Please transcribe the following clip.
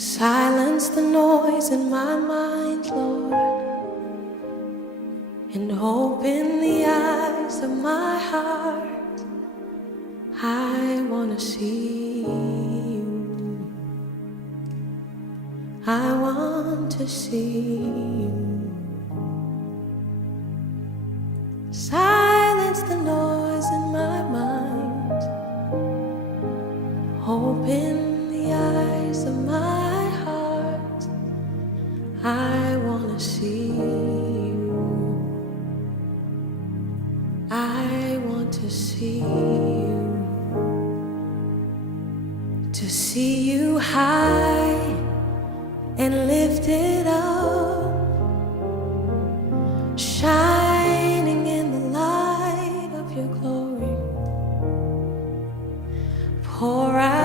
Silence the noise in my mind, Lord, and open the eyes of my heart. I want to see you. I want to see you. Silence the noise in my mind. Open the eyes of my heart. I want to see you. I want to see you. To see you high and lifted up, shining in the light of your glory. Pour out